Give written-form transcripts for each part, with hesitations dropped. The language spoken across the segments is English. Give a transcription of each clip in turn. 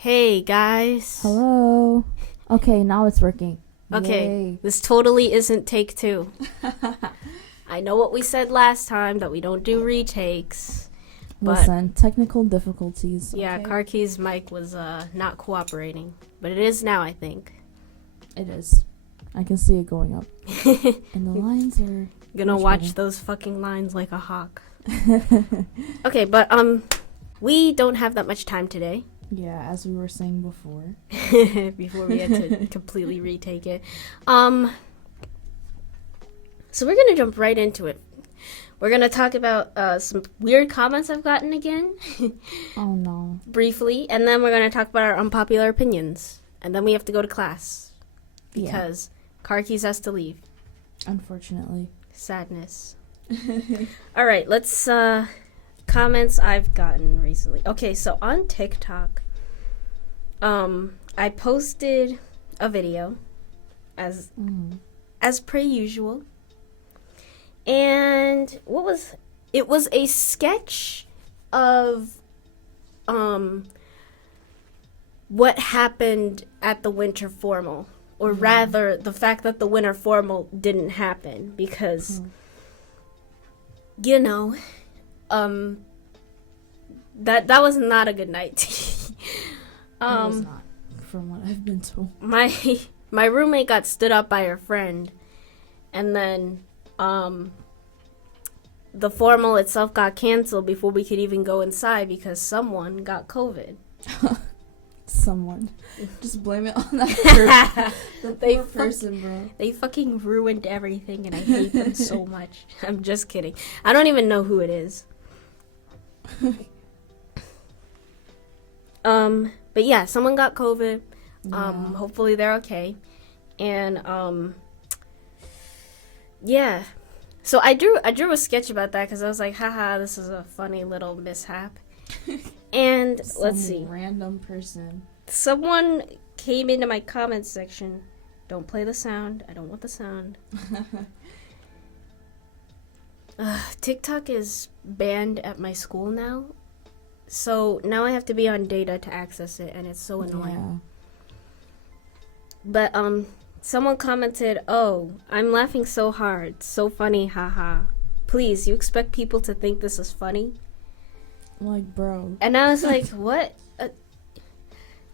Hey guys. Hello. Okay, now it's working. Okay, Yay. this totally isn't take two. I know what we said last time, that we don't do retakes. But Listen, technical difficulties. yeah, okay? Karki's mic was not cooperating. But it is now, I think. It is. I can see it going up. And the lines are... Gonna much watch better. those fucking lines like a hawk. Okay, but we don't have that much time today. Yeah, as we were saying before. Before we had to completely retake it. So we're gonna jump right into it. We're gonna talk about some weird comments I've gotten again, Oh no. briefly, and then we're gonna talk about our unpopular opinions, and then we have to go to class because Karkis has to leave. Unfortunately. Sadness. All right, let's comments I've gotten recently. Okay, so on TikTok, I posted a video as per usual. And it was a sketch of what happened at the winter formal, or rather the fact that the winter formal didn't happen because you know, that was not a good night. It was not, from what I've been told. My roommate got stood up by her friend, and then the formal itself got canceled before we could even go inside because someone got COVID. Someone. Just blame it on that person. The poor person, bro. They fucking ruined everything, and I hate them so much. I'm just kidding. I don't even know who it is. But yeah, someone got COVID. Hopefully they're okay. And yeah. So I drew a sketch about that because I was like, haha, this is a funny little mishap. And let's see. Random person. Someone came into my comments section. Don't play the sound. I don't want the sound. TikTok is banned at my school now. So now I have to be on data to access it, and it's so annoying. Yeah. But someone commented, "Oh, I'm laughing so hard. So funny, haha. Please, you expect people to think this is funny?" Like, bro. And I was like, what?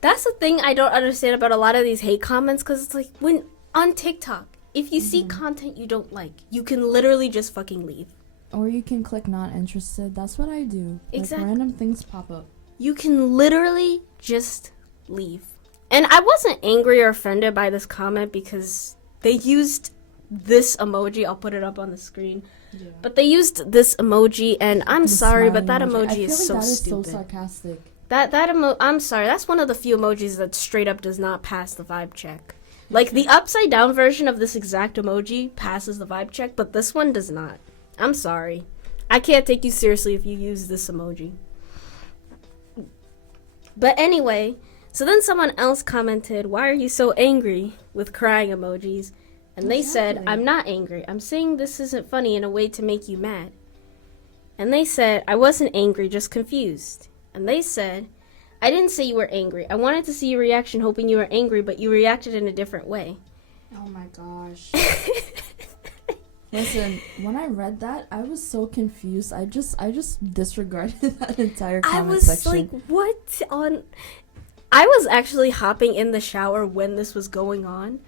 That's the thing I don't understand about a lot of these hate comments, because it's like, when on TikTok, if you see content you don't like, you can literally just fucking leave. Or you can click not interested. That's what I do. Exactly. Like, random things pop up. You can literally just leave. And I wasn't angry or offended by this comment because they used this emoji. I'll put it up on the screen. Yeah. But they used this emoji, and I'm sorry, but that emoji is so stupid. So sarcastic. I'm sorry, that's one of the few emojis that straight up does not pass the vibe check. Like, the upside down version of this exact emoji passes the vibe check, but this one does not. I'm sorry. I can't take you seriously if you use this emoji. But anyway, so then someone else commented, "Why are you so angry?" with crying emojis. And they said, "I'm not angry. I'm saying this isn't funny in a way to make you mad." And they said, "I wasn't angry, just confused." And they said, "I didn't say you were angry. I wanted to see your reaction hoping you were angry, but you reacted in a different way." Oh my gosh. Listen, when I read that, I was so confused. I just disregarded that entire comment section. I was like, what on... I was actually hopping in the shower when this was going on.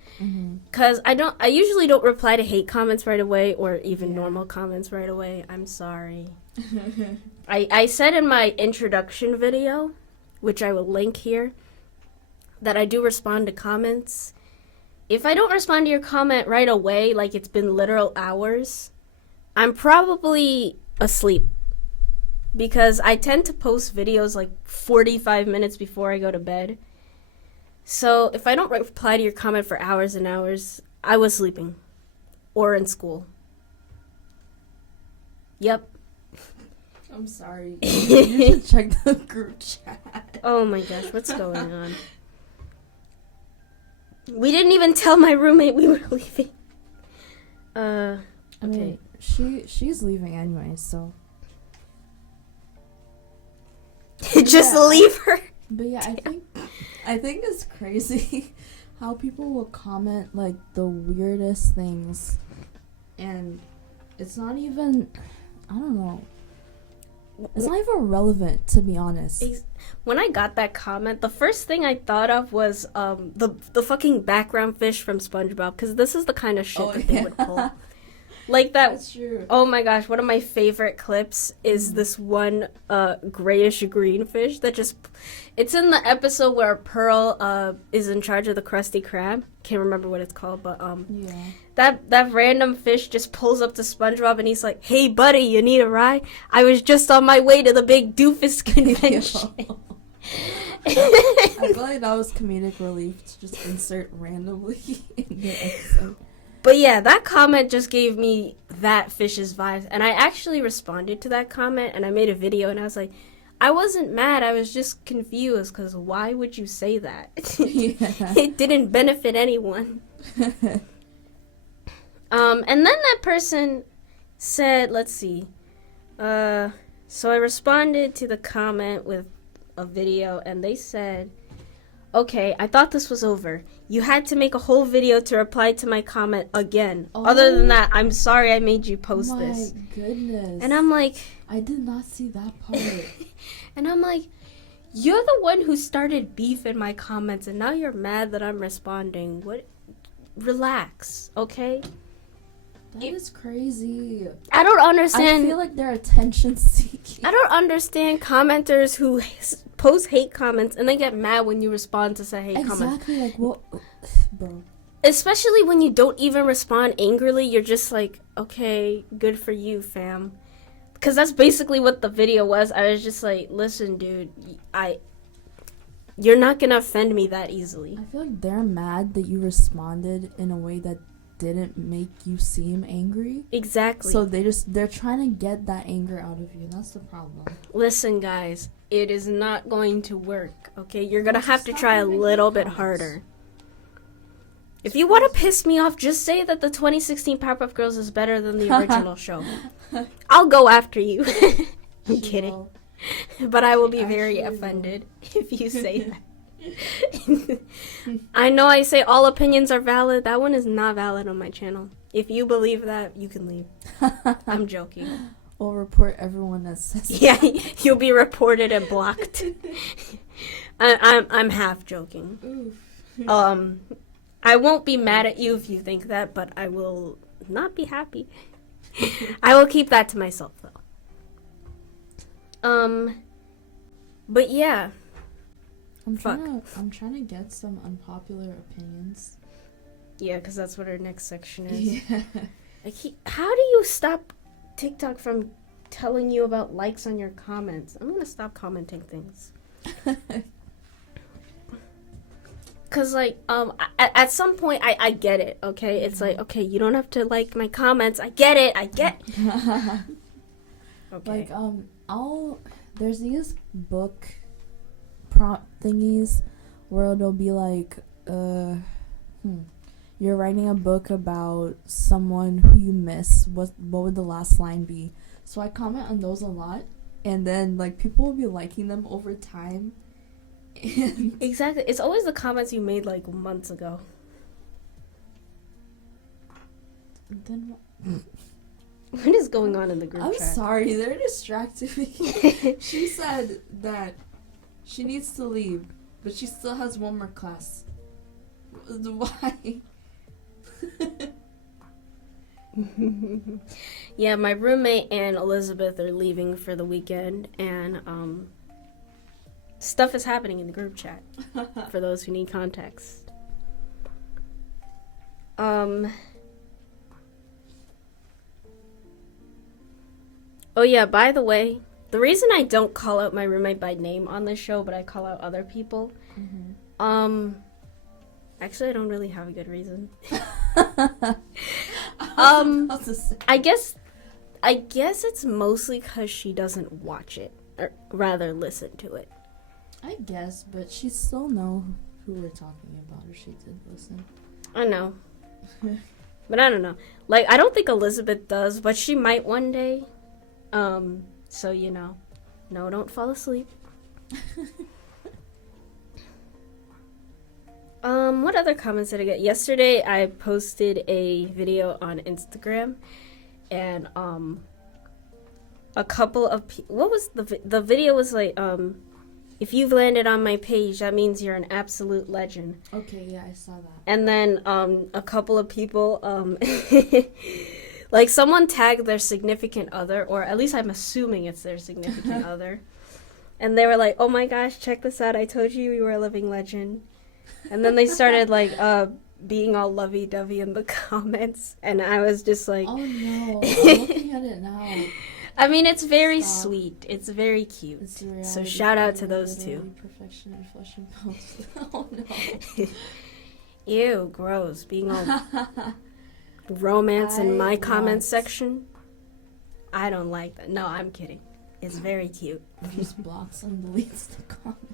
Because I usually don't reply to hate comments right away, or even normal comments right away. I'm sorry. I said in my introduction video, which I will link here, that I do respond to comments. If I don't respond to your comment right away, like it's been literal hours, I'm probably asleep. Because I tend to post videos like 45 minutes before I go to bed. So if I don't reply to your comment for hours and hours, I was sleeping. Or in school. Yep. I'm sorry. You should check the group chat. Oh my gosh, what's going on? We didn't even tell my roommate we were leaving. Okay. I mean, she's leaving anyway, so. Just leave her. But yeah, I think it's crazy how people will comment like the weirdest things, and it's not even, I don't know. It's not even relevant, to be honest. When I got that comment, the first thing I thought of was the fucking background fish from SpongeBob, because this is the kind of shit that they would pull. Like that. That's true. Oh my gosh, one of my favorite clips is this one grayish green fish that just. It's in the episode where Pearl is in charge of the Krusty Krab. Can't remember what it's called, but yeah. that random fish just pulls up to SpongeBob and he's like, "Hey buddy, you need a ride? I was just on my way to the big doofus convention." I feel like that was comedic relief to just insert randomly in the episode. But yeah, that comment just gave me that fish's vibes. And I actually responded to that comment and I made a video and I was like, I wasn't mad, I was just confused because why would you say that? It didn't benefit anyone. And then that person said, let's see. So I responded to the comment with a video and they said, okay, I thought this was over. You had to make a whole video to reply to my comment again. Oh, other than that, I'm sorry I made you post this. My goodness. And I'm like... I did not see that part. And I'm like, you're the one who started beef in my comments and now you're mad that I'm responding. What? Relax, okay? That is crazy. I don't understand. I feel like they're attention seeking. I don't understand commenters who post hate comments and they get mad when you respond to say hate comments. Exactly, like, what? Bro. Especially when you don't even respond angrily, you're just like, okay, good for you, fam. Because that's basically what the video was. I was just like, listen, dude, you're not going to offend me that easily. I feel like they're mad that you responded in a way that didn't make you seem angry. Exactly. So they're trying to get that anger out of you. That's the problem. Listen, guys, it is not going to work, okay? You're going to have to try a little bit harder. If you want to piss me off, just say that the 2016 Powerpuff Girls is better than the original show. I'll go after you. I'm kidding. But I will be very offended if you say that. I know I say all opinions are valid. That one is not valid on my channel. If you believe that, you can leave. I'm joking. We'll report everyone that says that. Yeah, you'll be reported and blocked. I'm half joking. Oof. I won't be mad at you if you think that, but I will not be happy. I will keep that to myself, though. But yeah. I'm trying to get some unpopular opinions. Yeah, because that's what our next section is. Yeah. How do you stop TikTok from telling you about likes on your comments? I'm going to stop commenting things. Because, like, at some point, I get it, okay? It's like, okay, you don't have to like my comments. I get it. Okay. Like, there's these book prompt thingies where it'll be like, you're writing a book about someone who you miss. What would the last line be? So I comment on those a lot, and then, like, people will be liking them over time. Exactly. It's always the comments you made like months ago. Then what is going on in the group I'm chat? sorry, they're distracting me. She said that she needs to leave, but she still has one more class. Why? Yeah, my roommate and Elizabeth are leaving for the weekend, and stuff is happening in the group chat for those who need context. Oh yeah, by the way, the reason I don't call out my roommate by name on this show, but I call out other people, actually I don't really have a good reason. I guess it's mostly because she doesn't watch it, or rather listen to it. I guess, but she still know who we're talking about, or she did listen. I know. But I don't know. Like, I don't think Elizabeth does, but she might one day. So, you know. No, don't fall asleep. What other comments did I get? Yesterday, I posted a video on Instagram, and a couple of what was the video was like, if you've landed on my page, that means you're an absolute legend. Okay, yeah, I saw that. And then a couple of people like someone tagged their significant other, or at least I'm assuming it's their significant other, and they were like, "Oh my gosh, check this out! I told you you were a living legend." And then they started like being all lovey-dovey in the comments, and I was just like, "Oh no, I'm looking at it now." I mean, it's very sweet. It's very cute. It's reality, so shout out to those two. Perfection and flesh and bones. Oh no. Ew, gross. Being all romance in my comment section. I don't like that. No, I'm kidding. It's very cute. Just blocks and deletes the comments.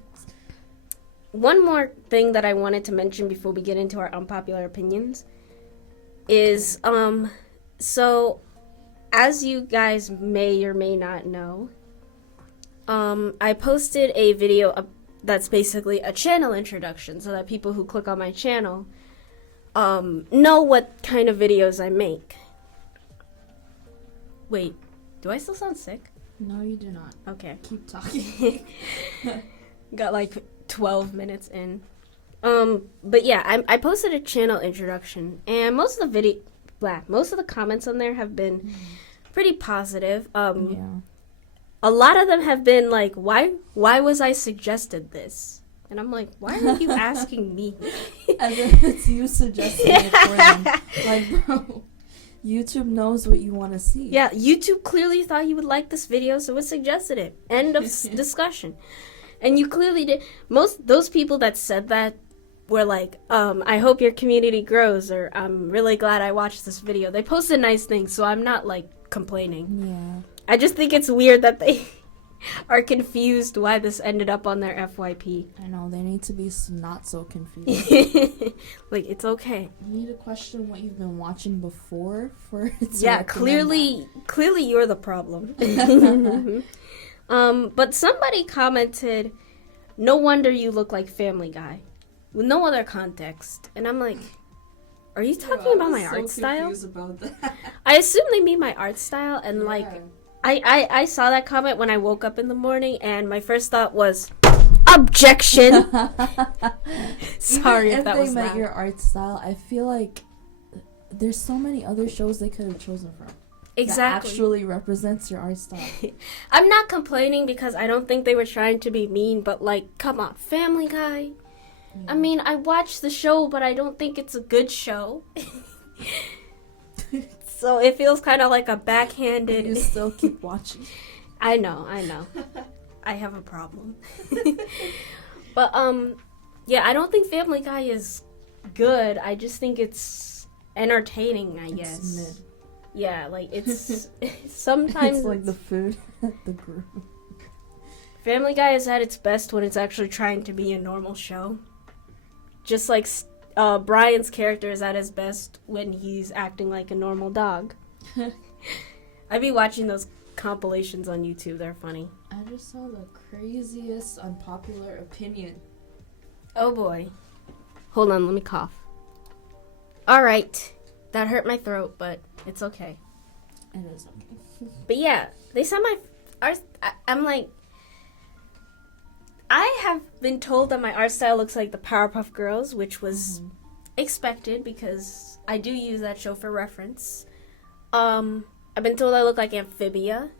One more thing that I wanted to mention before we get into our unpopular opinions is, so as you guys may or may not know, I posted a video that's basically a channel introduction so that people who click on my channel know what kind of videos I make. Wait, do I still sound sick? No, you do not. Okay. Keep talking. Got like 12 minutes in. But yeah, I posted a channel introduction, and most of the comments on there have been pretty positive. Yeah. A lot of them have been like, why was I suggested this? And I'm like, why are you asking me? As if it's you suggesting it for them. Like, bro, YouTube knows what you want to see. Yeah, YouTube clearly thought you would like this video, so it suggested it. End of discussion. And you clearly did. Most those people that said that were like, I hope your community grows, or I'm really glad I watched this video. They posted nice things, so I'm not like complaining. Yeah. I just think it's weird that they are confused why this ended up on their FYP. I know, they need to be not so confused. Like, it's okay. You need to question what you've been watching before for it to Yeah, clearly you're the problem. But somebody commented, "No wonder you look like Family Guy," with no other context. And I'm like, are you talking about my art style? About that. I assume they mean my art style, and like, I saw that comment when I woke up in the morning, and my first thought was, objection. Sorry if that was they meant loud. your art style. I feel like there's so many other shows they could have chosen from. Exactly. That actually represents your art style. I'm not complaining because I don't think they were trying to be mean, but like, come on, Family Guy. Yeah. I mean, I watched the show, but I don't think it's a good show. So it feels kind of like a backhanded. You still keep watching. I know. I have a problem. But yeah, I don't think Family Guy is good. I just think it's entertaining, I guess. It's mid. Yeah, like it's sometimes it's like the food at the group. Family Guy is at its best when it's actually trying to be a normal show. Just like Brian's character is at his best when he's acting like a normal dog. I be watching those compilations on YouTube. They're funny. I just saw the craziest unpopular opinion. Oh boy. Hold on, let me cough. Alright. That hurt my throat, but it's okay. It is okay. But yeah, they said my art. I'm like, I have been told that my art style looks like the Powerpuff Girls, which was expected because I do use that show for reference. I've been told I look like Amphibia.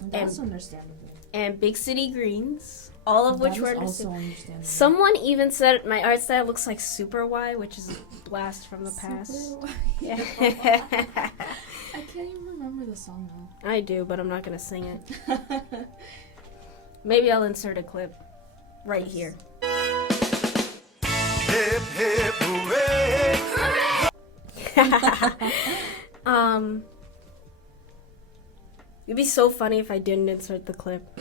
That's understandable. And Big City Greens, all of which were also understandable. Someone even said my art style looks like Super Y, which is a blast from the past. Yeah. I can't even remember the song now. I do, but I'm not gonna sing it. Maybe I'll insert a clip right here. Hip, hip, hooray! It'd be so funny if I didn't insert the clip.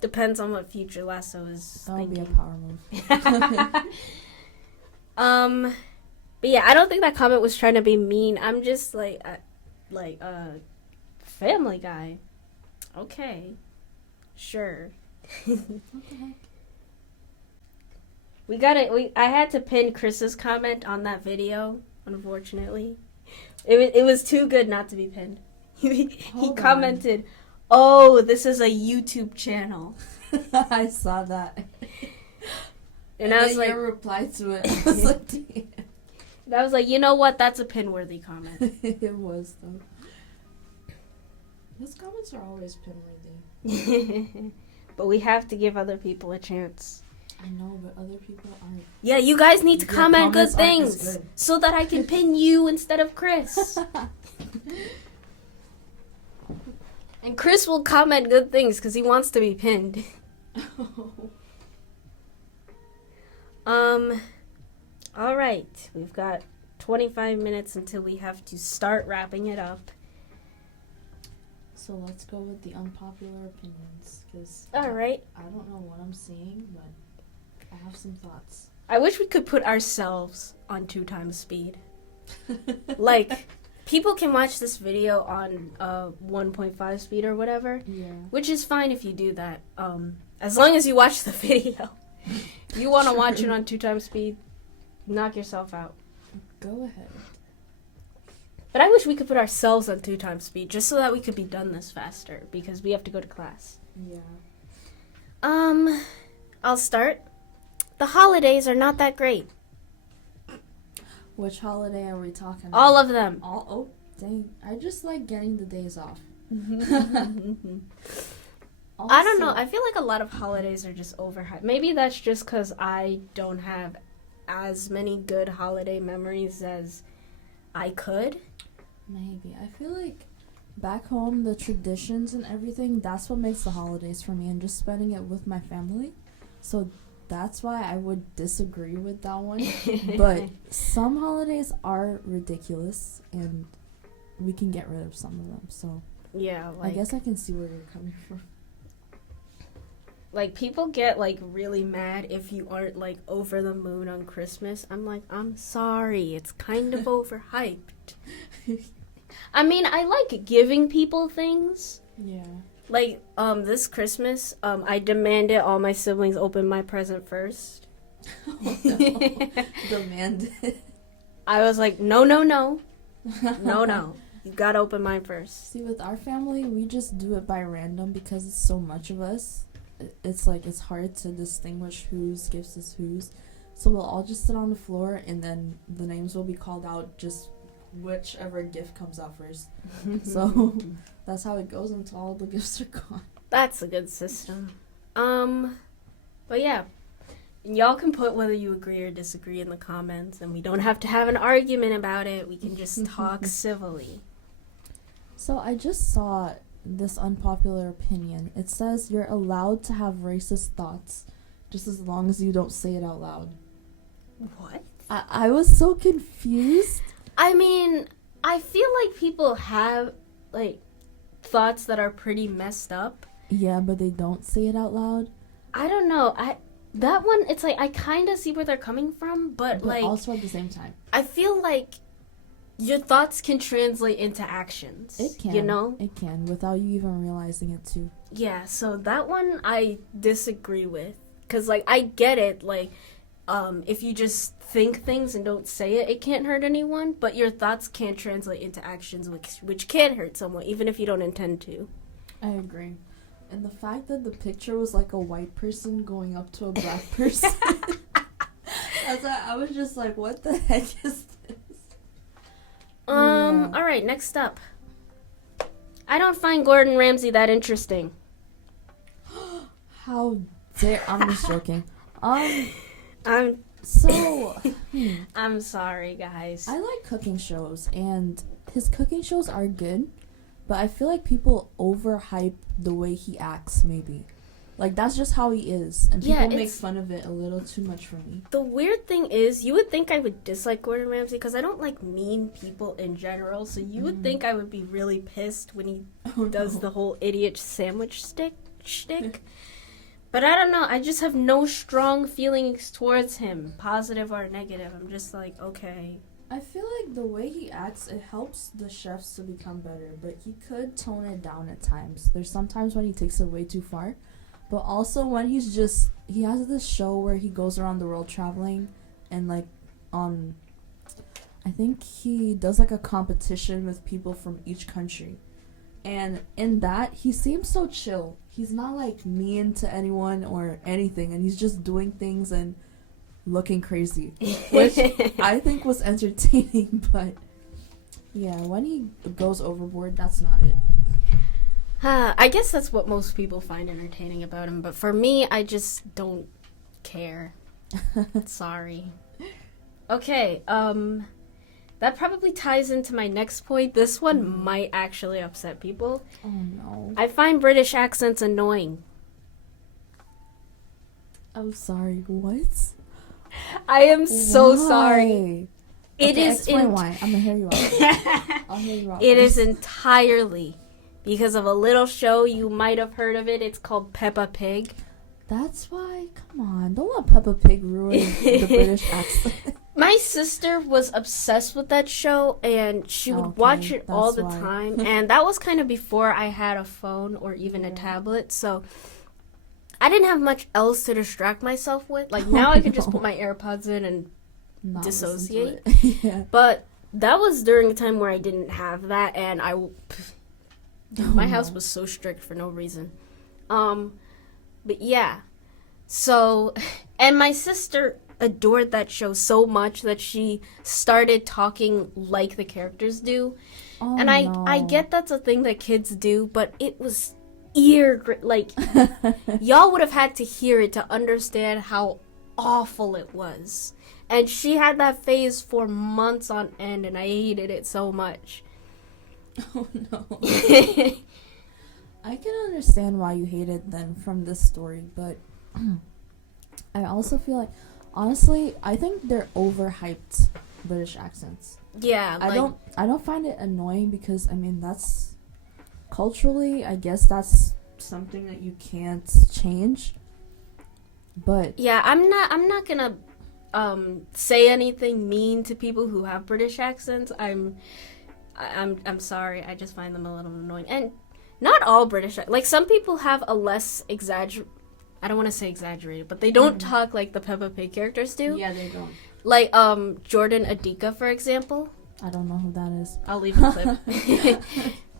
Depends on what future Lasso is That would be a thinking. power move. But yeah, I don't think that comment was trying to be mean. I'm just like, Family Guy. Okay, sure. What the heck? I had to pin Chris's comment on that video, unfortunately. It was too good not to be pinned. He commented, "Oh, this is a YouTube channel." I saw that. And I was like, your reply to it, I was like, damn. I was like, you know what? That's a pin-worthy comment. It was, though. His comments are always pin-worthy. But we have to give other people a chance. I know, but other people aren't. Yeah, you guys need to Your comment good comments aren't as things good. so that I can pin you instead of Chris. And Chris will comment good things because he wants to be pinned. All right. We've got 25 minutes until we have to start wrapping it up. So let's go with the unpopular opinions, because All right. I don't know what I'm seeing, but I have some thoughts. I wish we could put ourselves on 2 times speed. Like, people can watch this video on 1.5 speed or whatever, Yeah. which is fine if you do that. As long as you watch the video. If you want to watch it on 2 times speed, knock yourself out. Go ahead. But I wish we could put ourselves on 2 times speed just so that we could be done this faster because we have to go to class. Yeah. I'll start. The holidays are not that great. Which holiday are we talking about? All of them. Oh, dang. I just like getting the days off. I don't know. I feel like a lot of holidays are just overhyped. Maybe that's just because I don't have as many good holiday memories as I could. Maybe. I feel like back home, the traditions and everything, that's what makes the holidays for me, and just spending it with my family. So that's why I would disagree with that one. But some holidays are ridiculous, and we can get rid of some of them. So Yeah, like, I guess I can see where you're coming from. like people get like really mad if you aren't like over the moon on Christmas. I'm like, I'm sorry, it's kind of overhyped. I mean, I like giving people things. Yeah. Like, this Christmas, I demanded all my siblings open my present first. Oh, no. Demanded. I was like, no, no, no. No, no. You gotta open mine first. See, with our family, we just do it by random because it's so much of us. It's like, it's hard to distinguish whose gifts is whose. So we'll all just sit on the floor, and then the names will be called out, just whichever gift comes out first. So that's how it goes until all the gifts are gone. That's a good system. But yeah. Y'all can put whether you agree or disagree in the comments, and we don't have to have an argument about it. We can just talk civilly. So I just saw this unpopular opinion. It says you're allowed to have racist thoughts just as long as you don't say it out loud. What? I was so confused. I mean, I feel like people have, like, thoughts that are pretty messed up. Yeah, but they don't say it out loud. I don't know. That one, it's like, I kind of see where they're coming from, but like, also at the same time. I feel like your thoughts can translate into actions. It can. You know? It can, without you even realizing it, too. Yeah, so that one I disagree with. Because, like, I get it. Like, if you just think things and don't say it, it can't hurt anyone. But your thoughts can't translate into actions, which can hurt someone, even if you don't intend to. I agree. And the fact that the picture was like a white person going up to a black person. I was just like, what the heck is this? Yeah. Alright, next up. I don't find Gordon Ramsay that interesting. How dare... I'm just joking. I'm So... I'm sorry, guys. I like cooking shows, and his cooking shows are good, but I feel like people overhype the way he acts, maybe. Like, that's just how he is, and people make fun of it a little too much for me. The weird thing is, you would think I would dislike Gordon Ramsay, because I don't like mean people in general, so you would think I would be really pissed when he does the whole idiot sandwich shtick. But I don't know, I just have no strong feelings towards him, positive or negative. I'm just like, okay. I feel like the way he acts, it helps the chefs to become better, but he could tone it down at times. There's sometimes when he takes it way too far, But also when he has this show where he goes around the world traveling, and like, I think he does like a competition with people from each country. And in that, he seems so chill. He's not like mean to anyone or anything, and he's just doing things and looking crazy, which I think was entertaining. But yeah, when he goes overboard, that's not it. I guess that's what most people find entertaining about him, but for me, I just don't care. Sorry. Okay, that probably ties into my next point. This one might actually upset people. Oh no. I find British accents annoying. I'm sorry, what? I am so Why? sorry. It Okay, is explain why. I'm gonna hear you out. I'll hear you out. It is first. entirely because of a little show. You might have heard of it. It's called Peppa Pig. That's why. Come on, don't let Peppa Pig ruin the British accent. My sister was obsessed with that show, and she would watch it all the that's why. time. And that was kind of before I had a phone or even a tablet, so I didn't have much else to distract myself with. Like, now I could just put my AirPods in and Not dissociate. listen to it. Yeah. But that was during a time where I didn't have that, and my house was so strict for no reason. But yeah. So, and my sister adored that show so much that she started talking like the characters do. Oh, And I get that's a thing that kids do, but it was like, y'all would have had to hear it to understand how awful it was. And she had that phase for months on end, and I hated it so much. Oh no. I can understand why you hate it then from this story, but I also feel like, honestly, I think they're overhyped British accents. Yeah, like, I don't find it annoying because I mean that's culturally, I guess that's something that you can't change. But yeah, I'm not gonna say anything mean to people who have British accents. I'm sorry. I just find them a little annoying. And not all British, like some people have a less I don't want to say exaggerated, but they don't talk like the Peppa Pig characters do. yeah, they don't. Like Jordan Adika, for example. I don't know who that is. I'll leave the clip.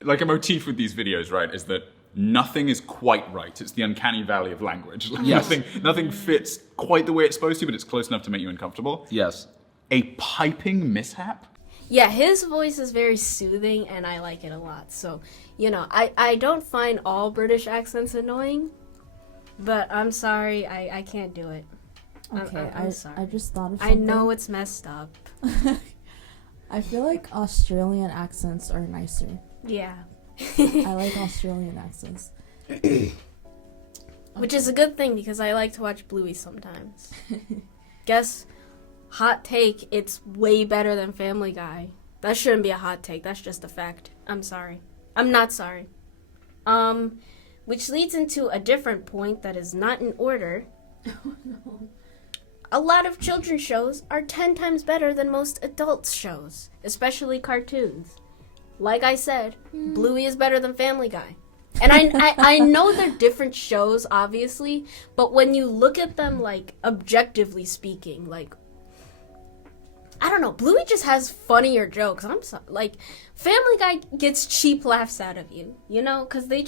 Like a motif with these videos, right, is that nothing is quite right. It's the uncanny valley of language. Like Yes. nothing fits quite the way it's supposed to, but it's close enough to make you uncomfortable. Yes. A piping mishap? Yeah, his voice is very soothing, and I like it a lot. So, you know, I don't find all British accents annoying, but I'm sorry, I can't do it. Okay, I'm sorry. I just thought of I something. know it's messed up. I feel like Australian accents are nicer. Yeah. I like Australian accents. Which is a good thing because I like to watch Bluey sometimes. Guess, hot take, it's way better than Family Guy. That shouldn't be a hot take, that's just a fact. I'm sorry. I'm not sorry. Which leads into a different point that is not in order. Oh no. A lot of children's shows are 10 times better than most adult shows, especially cartoons. Like I said, Bluey is better than Family Guy. And I know they're different shows, obviously, but when you look at them, like, objectively speaking, like, I don't know, Bluey just has funnier jokes. I'm sorry. Like, Family Guy gets cheap laughs out of you, you know? Because they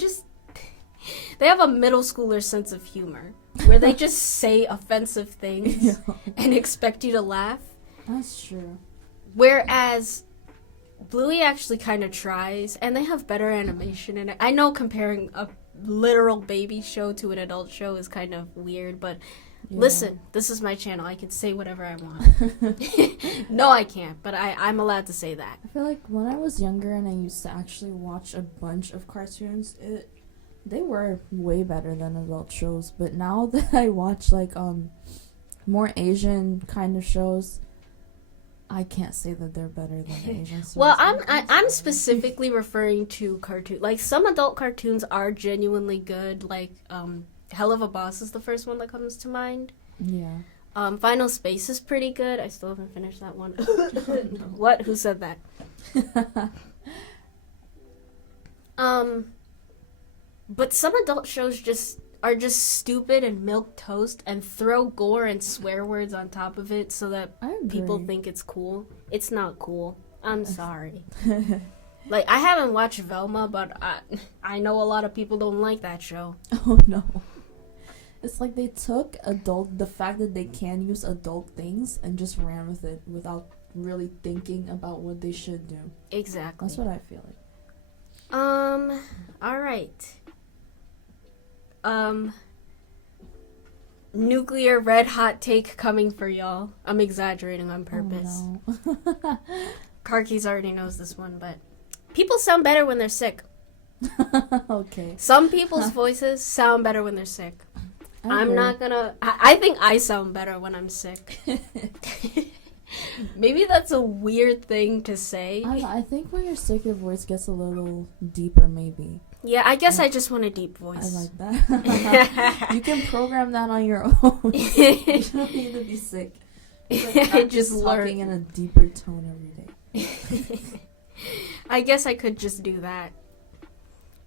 have a middle schooler sense of humor, where they just say offensive things and expect you to laugh. That's true. Whereas Bluey actually kind of tries, and they have better animation in it. I know comparing a literal baby show to an adult show is kind of weird, but listen, this is my channel. I can say whatever I want. No, I can't, but I'm allowed to say that. I feel like when I was younger and I used to actually watch a bunch of cartoons, they were way better than adult shows. But now that I watch like more Asian kind of shows, I can't say that they're better than the Asian shows. Well, I'm specifically referring to cartoon. Like, some adult cartoons are genuinely good. Like, Hell of a Boss is the first one that comes to mind. Yeah. Final Space is pretty good. I still haven't finished that one. What? Who said that? But some adult shows just are just stupid and milk toast and throw gore and swear words on top of it so that I agree. people think it's cool. It's not cool. I'm sorry. Like, I haven't watched Velma, but I know a lot of people don't like that show. Oh no. It's like they took the fact that they can use adult things and just ran with it without really thinking about what they should do. Exactly. That's what I feel like. Alright. Nuclear red hot take coming for y'all. I'm exaggerating on purpose. Oh, no. Karkis already knows this one, but people sound better when they're sick. Okay. Some people's voices sound better when they're sick. I I'm agree. not gonna... I think I sound better when I'm sick. Maybe that's a weird thing to say. I think when you're sick, your voice gets a little deeper, maybe. Yeah, I guess I just want a deep I voice. like that. You can program that on your own. You don't need to be sick. It's like I just talking learned. in a deeper tone every day. I guess I could just do that.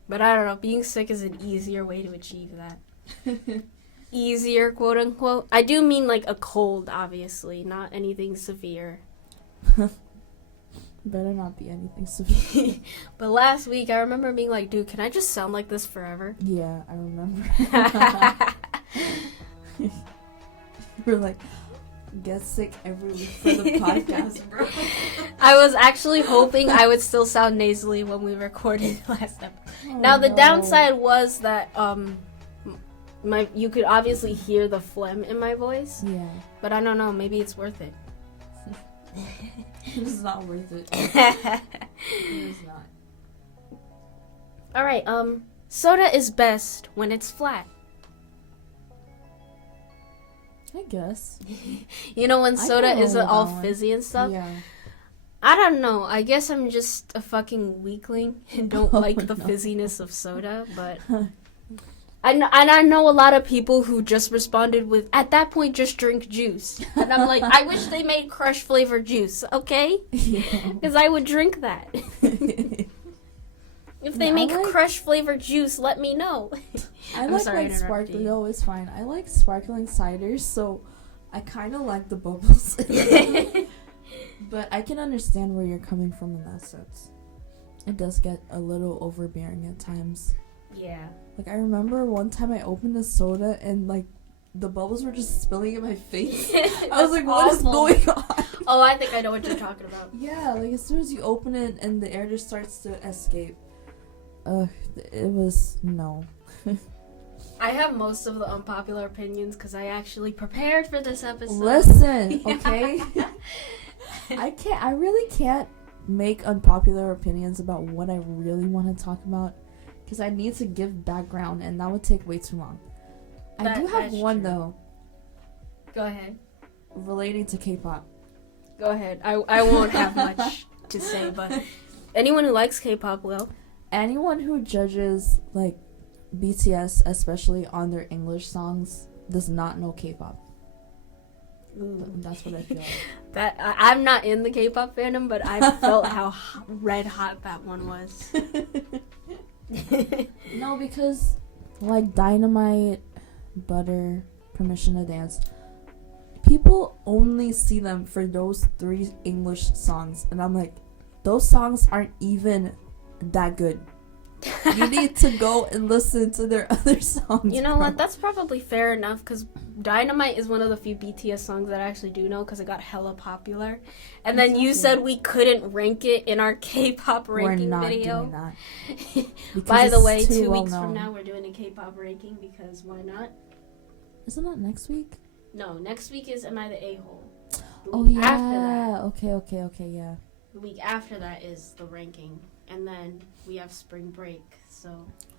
But I don't know, being sick is an easier way to achieve that. Easier, quote unquote. I do mean like a cold, obviously, not anything severe. Better not be anything severe. But last week, I remember being like, dude, can I just sound like this forever? Yeah, I remember. We're like, get sick every week for the podcast, bro. I was actually hoping I would still sound nasally when we recorded last episode. Oh, Now, the no. downside was that you could obviously hear the phlegm in my voice. Yeah. But I don't know, maybe it's worth it. It's not worth it. It's not. Alright, soda is best when it's flat. I guess. You know, when I soda can roll is with all that one. fizzy and stuff? Yeah. I don't know. I guess I'm just a fucking weakling and don't Oh, like the no. fizziness of soda, but... I know a lot of people who just responded with, at that point, just drink juice. And I'm like, I wish they made crush flavored juice, okay? Yeah. Because I would drink that. If they Yeah, I make like- crush flavored juice, let me know. I I'm like sorry to like interrupt sparkling. you. No, it's fine. I like sparkling ciders, so I kind of like the bubbles. But I can understand where you're coming from in that sense. It does get a little overbearing at times. Yeah. Like, I remember one time I opened a soda and, like, the bubbles were just spilling in my face. I was like, what is going on? Oh, I think I know what you're talking about. Yeah, like, as soon as you open it and the air just starts to escape. It was, no. I have most of the unpopular opinions because I actually prepared for this episode. Listen, okay? I really can't make unpopular opinions about what I really want to talk about because I need to give background and that would take way too long. I do have That's one true. though, Go ahead. relating to K-pop. Go ahead. I won't have much to say, but anyone who likes K-pop will. Anyone who judges like BTS, especially on their English songs, does not know K-pop. That's what I feel like. I'm not in the K-pop fandom, but I felt how red hot that one was. No, because like Dynamite, Butter, Permission to Dance, people only see them for those 3 English songs, and I'm like, those songs aren't even that good. You need to go and listen to their other songs. You know bro. what? That's probably fair enough because Dynamite is one of the few BTS songs that I actually do know because it got hella popular. And then you Exactly. said we couldn't rank it in our K-pop ranking We're not video. doing that. Because By the it's way, too 2 well weeks from known. now we're doing a K-pop ranking because why not? Isn't that next week? No, next week is Am I the A-hole? The Oh week yeah. after that, Okay, yeah. the week after that is the ranking. And then we have spring break. So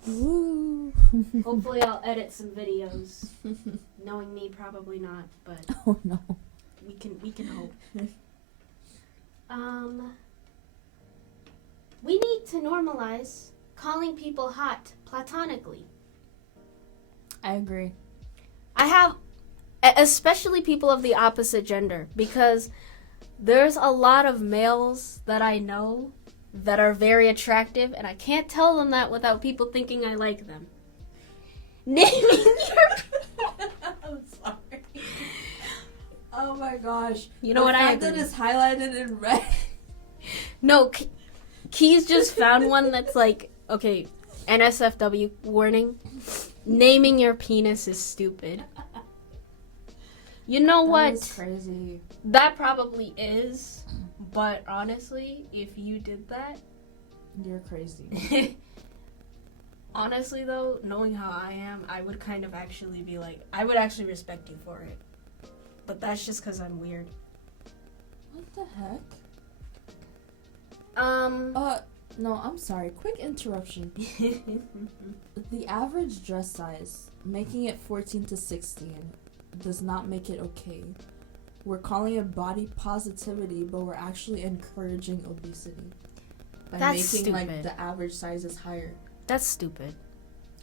Woo. hopefully I'll edit some videos. Knowing me, probably not, but Oh no. we can hope. We need to normalize calling people hot platonically. I agree. I have, especially people of the opposite gender, because there's a lot of males that I know that are very attractive, and I can't tell them that without people thinking I like them. Naming your... I'm sorry. Oh my gosh. You know what I That agree. is highlighted in red. No, Keys just found one that's like, okay, NSFW warning. Naming your penis is stupid. You know what? That is crazy. That probably is, but honestly, if you did that, You're crazy. honestly though, knowing how I am, I would kind of actually be like, I would actually respect you for it. But that's just because I'm weird. What the heck? No, I'm sorry. Quick interruption. The average dress size, making it 14 to 16, does not make it okay. We're calling it body positivity, but we're actually encouraging obesity. By That's making like stupid. the average sizes higher. That's stupid.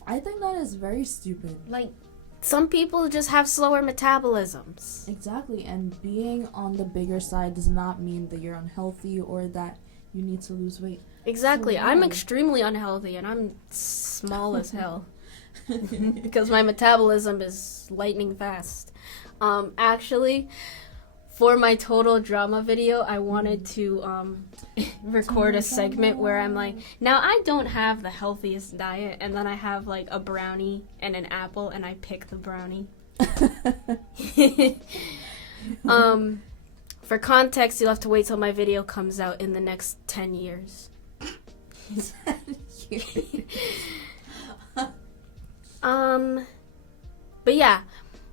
I think that is very stupid. Like, some people just have slower metabolisms. Exactly, and being on the bigger side does not mean that you're unhealthy or that you need to lose weight. Exactly. So, I'm no. extremely unhealthy and I'm small as hell. Because my metabolism is lightning fast. Actually, for my total drama video, I wanted to record a segment where I'm like, now I don't have the healthiest diet, and then I have like a brownie and an apple, and I pick the brownie. For context, you'll have to wait till my video comes out in the next 10 years. But yeah,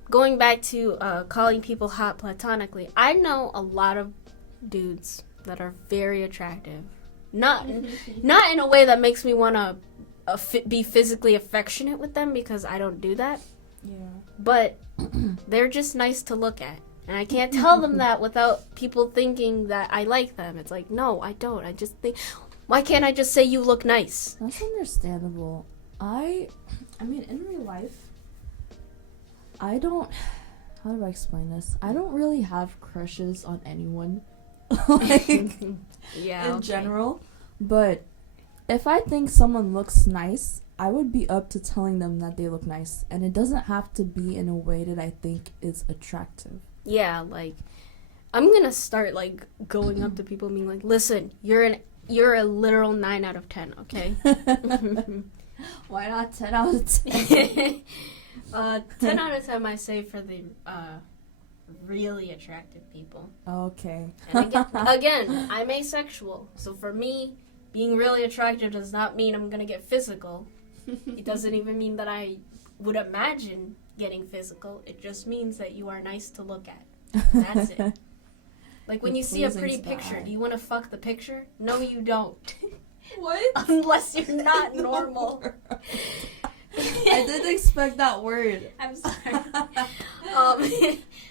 going back to calling people hot platonically, I know a lot of dudes that are very attractive. Not in a way that makes me want to be physically affectionate with them, because I don't do that. Yeah. But they're just nice to look at. And I can't tell them that without people thinking that I like them. It's like, no, I don't. I just think, why can't I just say you look nice? That's understandable. I mean, in real life, I don't, how do I explain this? I don't really have crushes on anyone, like, Yeah. in general. But if I think someone looks nice, I would be up to telling them that they look nice. And it doesn't have to be in a way that I think is attractive. Yeah, like, I'm gonna start, like, going up to people and being like, listen, you're a literal 9 out of 10, okay? Why not 10 out of 10? 10 out of 10 I say for the really attractive people. Okay. And again, I'm asexual, so for me, being really attractive does not mean I'm gonna get physical. It doesn't even mean that I would imagine getting physical. It just means that you are nice to look at. That's it. Like, when you see a pretty picture, do you want to fuck the picture? No, you don't. What? Unless you're not normal. I didn't expect that word. I'm sorry.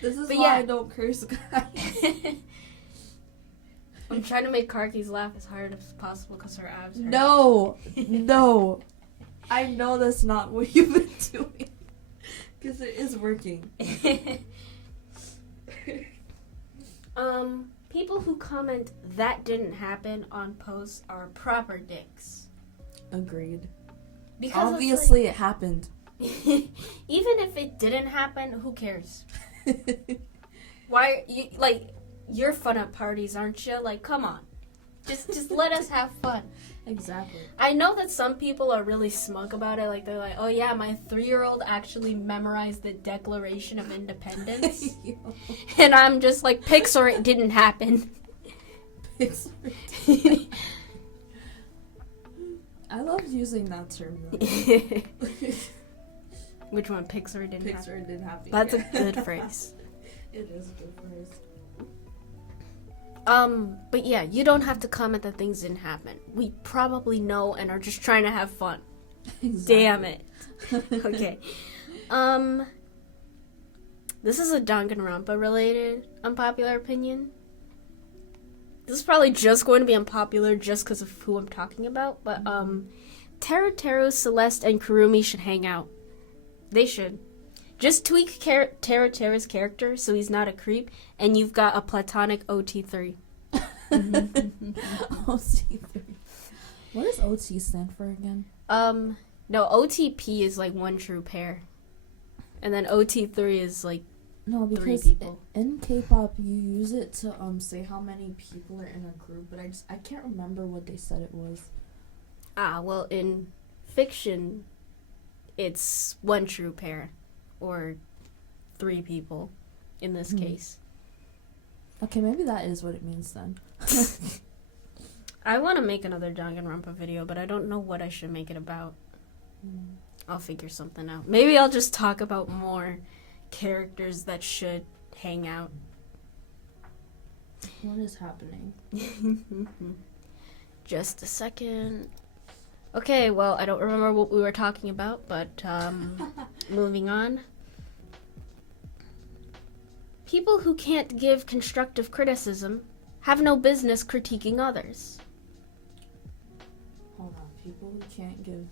This is but why yeah. I don't curse, guys. I'm trying to make Karki's laugh as hard as possible because her abs hurt. No. I know that's not what you've been doing. Because it is working. People who comment that didn't happen on posts are proper dicks. Agreed. Because Obviously, it happened. even if it didn't happen, who cares? Why, you're fun at parties, aren't you? Like, come on. Just let us have fun. Exactly. I know that some people are really smug about it. Like, they're like, oh yeah, my 3-year-old actually memorized the Declaration of Independence. And I'm just like, Pixar, it didn't happen. Pixar. I love using that term. Which one? Pixar didn't happen? Pixar didn't happen. That's a good phrase. It is a good phrase. But yeah, you don't have to comment that things didn't happen. We probably know and are just trying to have fun. Exactly. Damn it. Okay. This is a Danganronpa related unpopular opinion. This is probably just going to be unpopular just because of who I'm talking about, but Teruteru, Celeste, and Kurumi should hang out. They should. Just tweak Teruteru's character so he's not a creep, and you've got a platonic OT3. OT3. What does OT stand for again? No, OTP is like one true pair. And then OT3 is like No, 3 because people. in K-pop you use it to say how many people are in a group, but I can't remember what they said it was. Well, in fiction, it's one true pair, or 3 people, in this case. Okay, maybe that is what it means then. I want to make another Danganronpa video, but I don't know what I should make it about. I'll figure something out. Maybe I'll just talk about more characters that should hang out. What is happening? Just a second. Okay, well, I don't remember what we were talking about, but moving on. People who can't give constructive criticism have no business critiquing others. Hold on, people who can't give.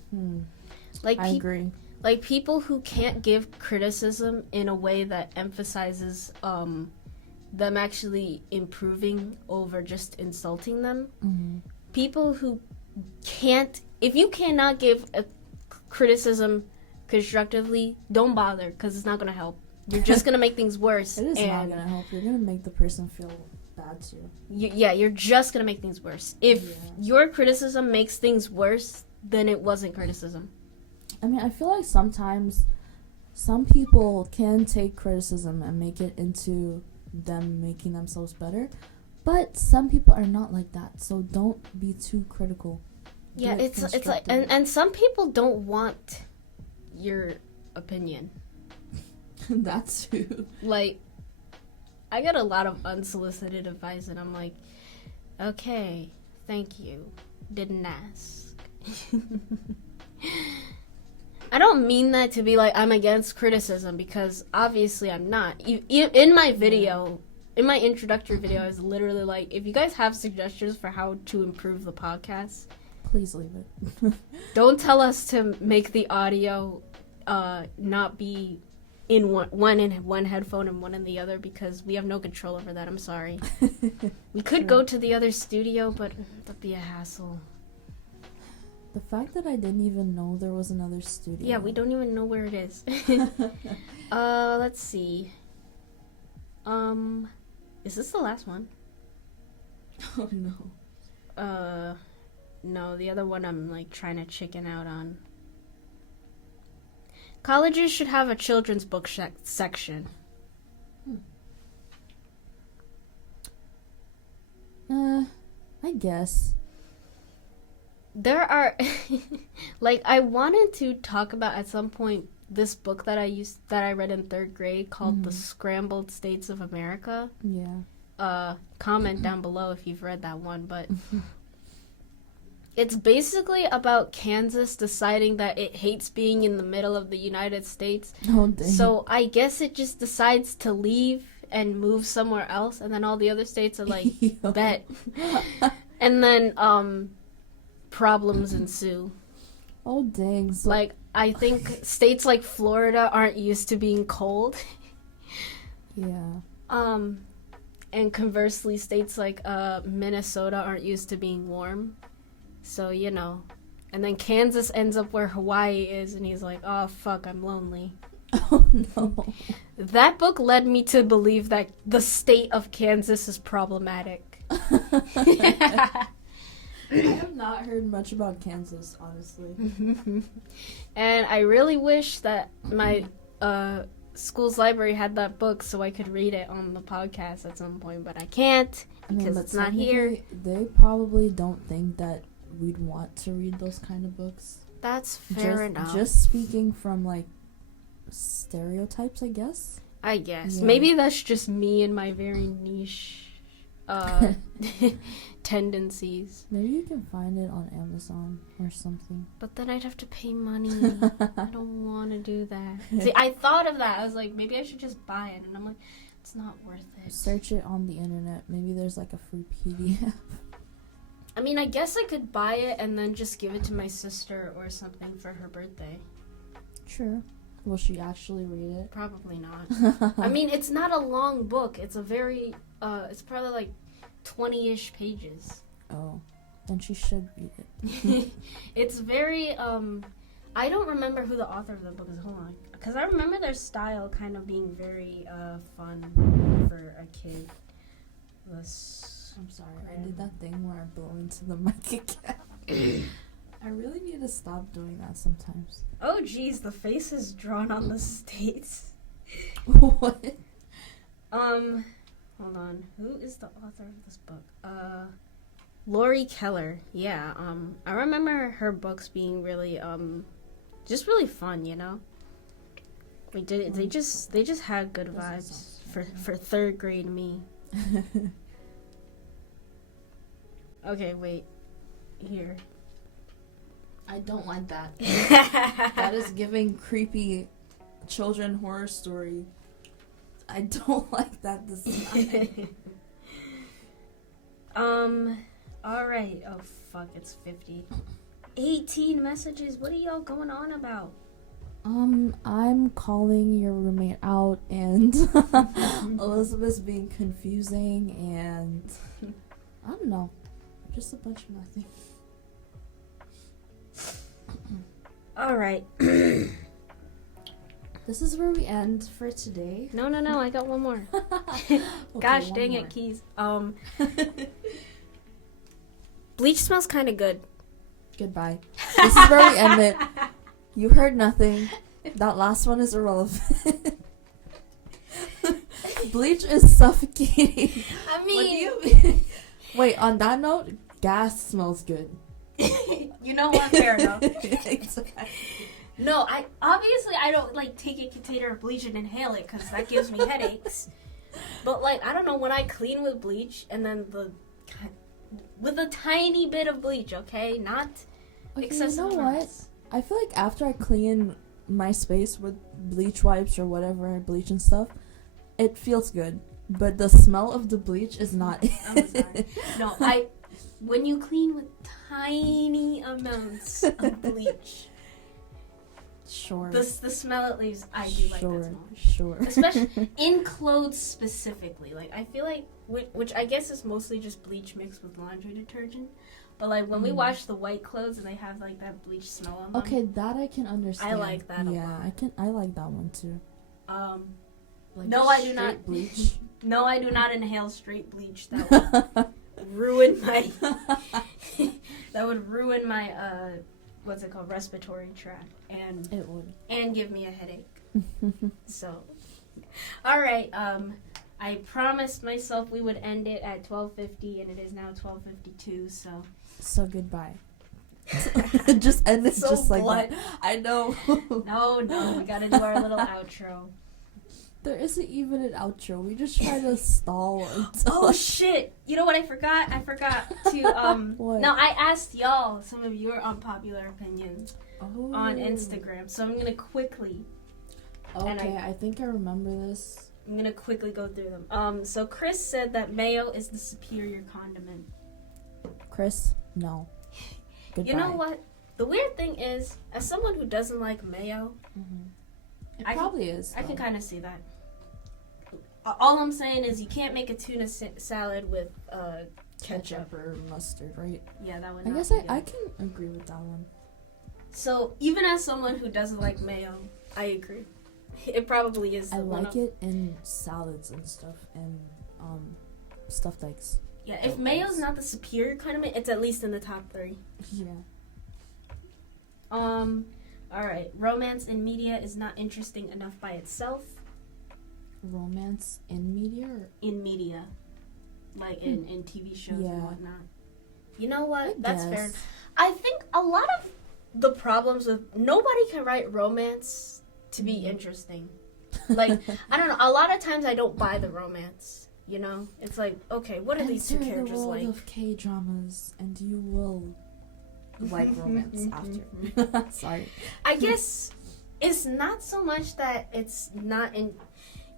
Like I agree. Like people who can't give criticism in a way that emphasizes them actually improving over just insulting them. People who can't, if you cannot give a criticism constructively, don't bother, because it's not going to help. You're just going to make things worse. It is not going to help. You're going to make the person feel bad too. You're just going to make things worse. If your criticism makes things worse, then it wasn't criticism. I mean, I feel like sometimes some people can take criticism and make it into them making themselves better, but some people are not like that, so don't be too critical. Yeah, it's like, and some people don't want your opinion. That's true. Like, I get a lot of unsolicited advice, and I'm like, okay, thank you, didn't ask. I don't mean that to be like I'm against criticism, because obviously I'm not. In my video, in my introductory video, I was literally like, if you guys have suggestions for how to improve the podcast, please leave it. don't tell us to make the audio not be in one in one headphone and one in the other, because we have no control over that. I'm sorry. We could go to the other studio, but that'd be a hassle. The fact that I didn't even know there was another studio. Yeah, we don't even know where it is. Let's see. Is this the last one? Oh no. No, the other one I'm like trying to chicken out on. Colleges should have a children's book section. I guess. There are, like, I wanted to talk about at some point this book that I read in 3rd grade called The Scrambled States of America. Yeah. Comment down below if you've read that one, but it's basically about Kansas deciding that it hates being in the middle of the United States. Oh, dang. So I guess it just decides to leave and move somewhere else, and then all the other states are like, bet. And then, problems ensue. Oh, dang. So like, I think states like Florida aren't used to being cold. yeah. And conversely, states like Minnesota aren't used to being warm. So, you know. And then Kansas ends up where Hawaii is, and he's like, oh, fuck, I'm lonely. Oh, no. That book led me to believe that the state of Kansas is problematic. I have not heard much about Kansas, honestly. And I really wish that my school's library had that book so I could read it on the podcast at some point, but I can't because it's not here. They probably don't think that we'd want to read those kind of books. That's fair enough. Just speaking from, like, stereotypes, I guess. I guess. Yeah. Maybe that's just me and my very niche tendencies. Maybe you can find it on Amazon or something. But then I'd have to pay money. I don't want to do that. See, I thought of that. I was like, maybe I should just buy it. And I'm like, it's not worth it. Search it on the internet. Maybe there's like a free PDF. I mean, I guess I could buy it and then just give it to my sister or something for her birthday. Sure. Will she actually read it? Probably not. I mean, it's not a long book. It's a very, it's probably like 20-ish pages. Oh, then she should read it. It's very, I don't remember who the author of the book is. Hold on. Because I remember their style kind of being very fun for a kid. I'm sorry, I did that thing where I blow into the mic again. I really need to stop doing that sometimes. Oh, geez, the face is drawn on the states. What? Hold on. Who is the author of this book? Lori Keller. Yeah, I remember her books being really, just really fun, you know? They just had good vibes for third grade me. Okay, wait. Here. I don't like that. That is giving creepy children horror story. I don't like that design. Alright. Oh, fuck, it's 50. 18 messages. What are y'all going on about? I'm calling your roommate out, and Elizabeth's being confusing, and I don't know. Just a bunch of nothing. Alright. This is where we end for today. No, I got one more. Okay, Gosh, one dang more. it, Keys. Bleach smells kind of good. Goodbye. This is where we end it. You heard nothing. That last one is irrelevant. Bleach is suffocating. I What do mean, you mean? Wait, on that note, gas smells good. you know what? Fair enough. Exactly. No, I don't like take a container of bleach and inhale it because that gives me headaches. But like, I don't know, when I clean with bleach and then with a tiny bit of bleach, okay, not excessive. You know what? amounts. I feel like after I clean my space with bleach wipes or whatever, bleach and stuff, it feels good. But the smell of the bleach is not. I'm sorry. No, when you clean with tiny amounts of bleach, Sure. the smell it leaves, I do like that smell. Sure. Especially in clothes specifically. Like, I feel like, which I guess is mostly just bleach mixed with laundry detergent. But, like, when we wash the white clothes and they have, like, that bleach smell on them. Okay, that I can understand. I like that a yeah, lot. I like that one too. Like No, I do not. straight bleach. No, I do not inhale straight bleach. That would ruin my... that would ruin my, what's it called? Respiratory tract. And It would. and give me a headache. So, all right. I promised myself we would end it at 12:50, and it is now 12:52. So goodbye. Just end it So just like blunt. that. I know. no, we gotta do our little outro. There isn't even an outro. We just try to stall until Oh shit! You know what I forgot? I forgot to What? No, I asked y'all some of your unpopular opinions Oh. on Instagram, so I'm gonna quickly. and Okay, I think I remember this. I'm gonna quickly go through them. So Chris said that mayo is the superior condiment. Chris, no. Goodbye. You know what? The weird thing is, as someone who doesn't like mayo, It I probably is. I can though. kind of see that. All I'm saying is you can't make a tuna salad with ketchup. or mustard, right? Yeah, that would I not guess be I good. can agree with that one. So even as someone who doesn't like mayo, I agree. It probably is. I one like of- it in salads and stuff, and stuffed eggs. Yeah, if mayo's not the superior condiment, it's at least in the top 3. Yeah. All right. Romance in media is not interesting enough by itself. Romance in media? Or? In media, like in TV shows Yeah. and whatnot. You know what? I That's fair. guess. I think a lot of the problems with nobody can write romance to be Mm-hmm. interesting. Like, I don't know. A lot of times I don't buy the romance. You know, it's like, okay, what are these two Enter characters the world like? of K-dramas, and you will like romance after. Sorry. I guess it's not so much that it's not in.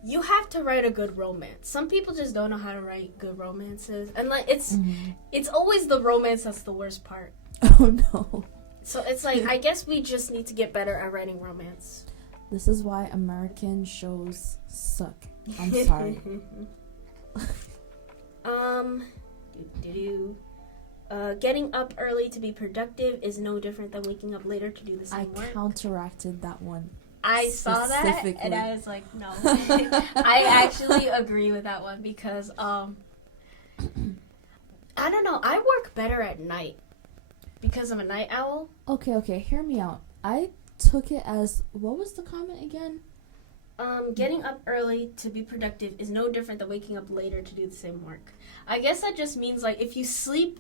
You have to write a good romance. Some people just don't know how to write good romances, and like it's always the romance that's the worst part. Oh no. So it's like I guess we just need to get better at writing romance. This is why American shows suck. I'm sorry. Getting up early to be productive is no different than waking up later to do the same I work. counteracted that one. I saw that Specifically. and I was like, no. I actually agree with that one because I don't know. I work better at night because I'm a night owl. Okay, hear me out. I took it as, what was the comment again? Getting up early to be productive is no different than waking up later to do the same work. I guess that just means like if you sleep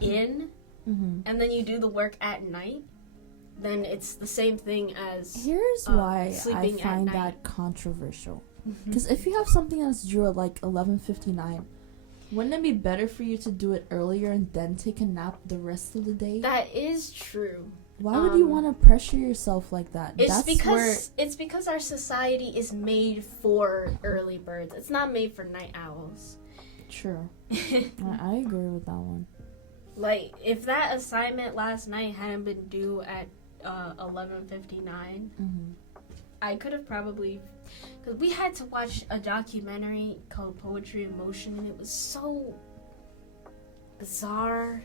in and then you do the work at night, then it's the same thing as Here's why I sleeping at find night. that controversial. Because if you have something that's due at like 11:59, wouldn't it be better for you to do it earlier and then take a nap the rest of the day? That is true. Why would you want to pressure yourself like that? It's because our society is made for early birds. It's not made for night owls. True. I agree with that one. Like, if that assignment last night hadn't been due at 11:59, I could have probably... Because we had to watch a documentary called Poetry in Motion, and it was so bizarre.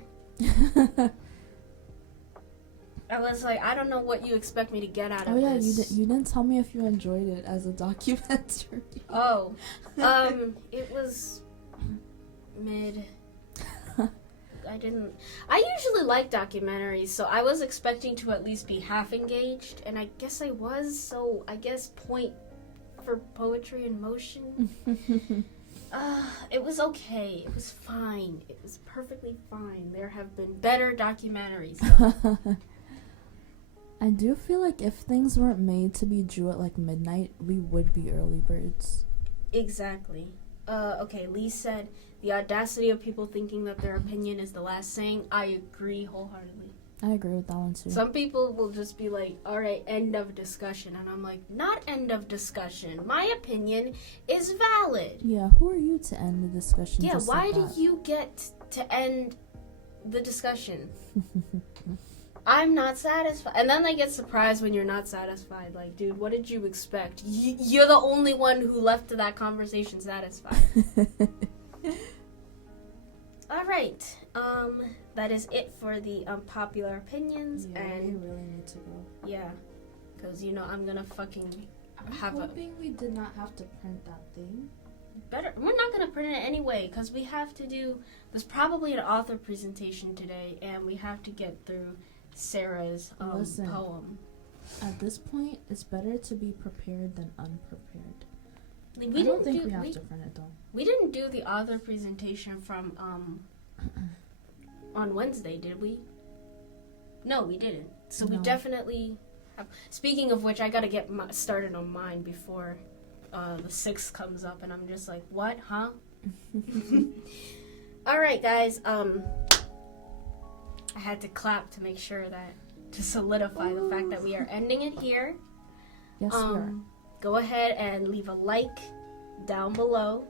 I was like, I don't know what you expect me to get out of this. Oh yeah, you didn't tell me if you enjoyed it as a documentary. Oh, it was mid. I usually like documentaries, so I was expecting to at least be half engaged, and I guess I was, so I guess point for Poetry in Motion. It was okay. It was fine. It was perfectly fine. There have been better documentaries, though. I do feel like if things weren't made to be due at like midnight, we would be early birds. Exactly. Okay, Lee said, the audacity of people thinking that their opinion is the last saying. I agree wholeheartedly. I agree with that one too. Some people will just be like, alright, end of discussion. And I'm like, not end of discussion. My opinion is valid. Yeah, who are you to end the discussion? Yeah, just why like do that? you get to end the discussion? I'm not satisfied. And then they get surprised when you're not satisfied. Like, dude, what did you expect? You're the only one who left that conversation satisfied. Alright, that is it for the unpopular opinions. Yeah, and we really need to go. yeah, because, you know, I'm gonna fucking I'm have hoping we did not have to print that thing. better. We're not gonna print it anyway, because we have to do, there's probably an author presentation today, and we have to get through Sarah's Listen. poem. At this point, it's better to be prepared than unprepared. We I don't didn't think do, we have to print it though. We didn't do the author presentation from on Wednesday, did we? No, we didn't. So we No. definitely have. Speaking of which, I gotta get started on mine before the 6th comes up, and I'm just like, what, huh? All right, guys. I had to clap to make sure that to solidify the fact that we are ending it here. Yes, we are. Go ahead and leave a like down below.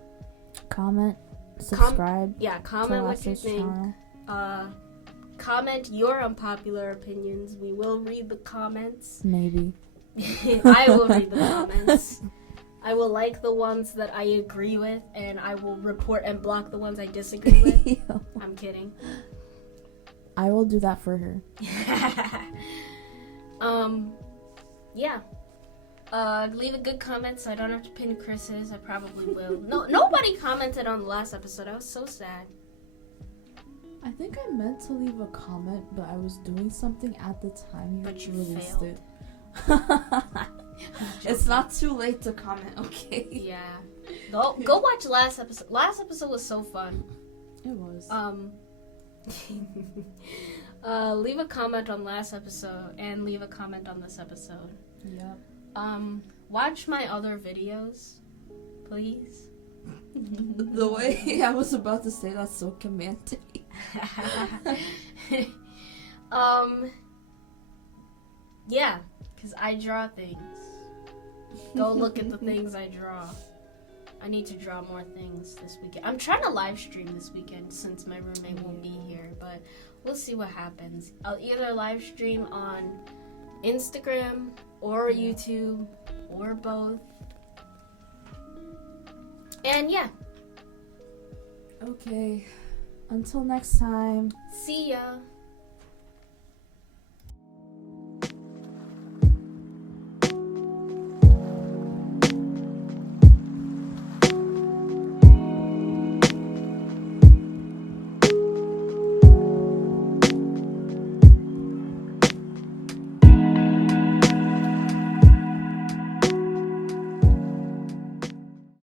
Comment, subscribe. Comment what you Lasso's think. channel. Comment your unpopular opinions. We will read the comments. Maybe. I will read the comments. I will like the ones that I agree with, and I will report and block the ones I disagree with. I'm kidding. I will do that for her. Yeah. Leave a good comment so I don't have to pin Chris's. I probably will. Nobody commented on the last episode. I was so sad. I think I meant to leave a comment, but I was doing something at the time you released failed. it. It's not too late to comment, okay? Yeah. Go watch last episode. Last episode was so fun. It was. Leave a comment on last episode and leave a comment on this episode. Yep. Watch my other videos, please. The way I was about to say that's so commanding. Yeah, because I draw things. Go look at the things I draw. I need to draw more things this weekend. I'm trying to live stream this weekend since my roommate won't be here, but we'll see what happens. I'll either live stream on Instagram or YouTube or both. And yeah. Okay. Until next time. See ya.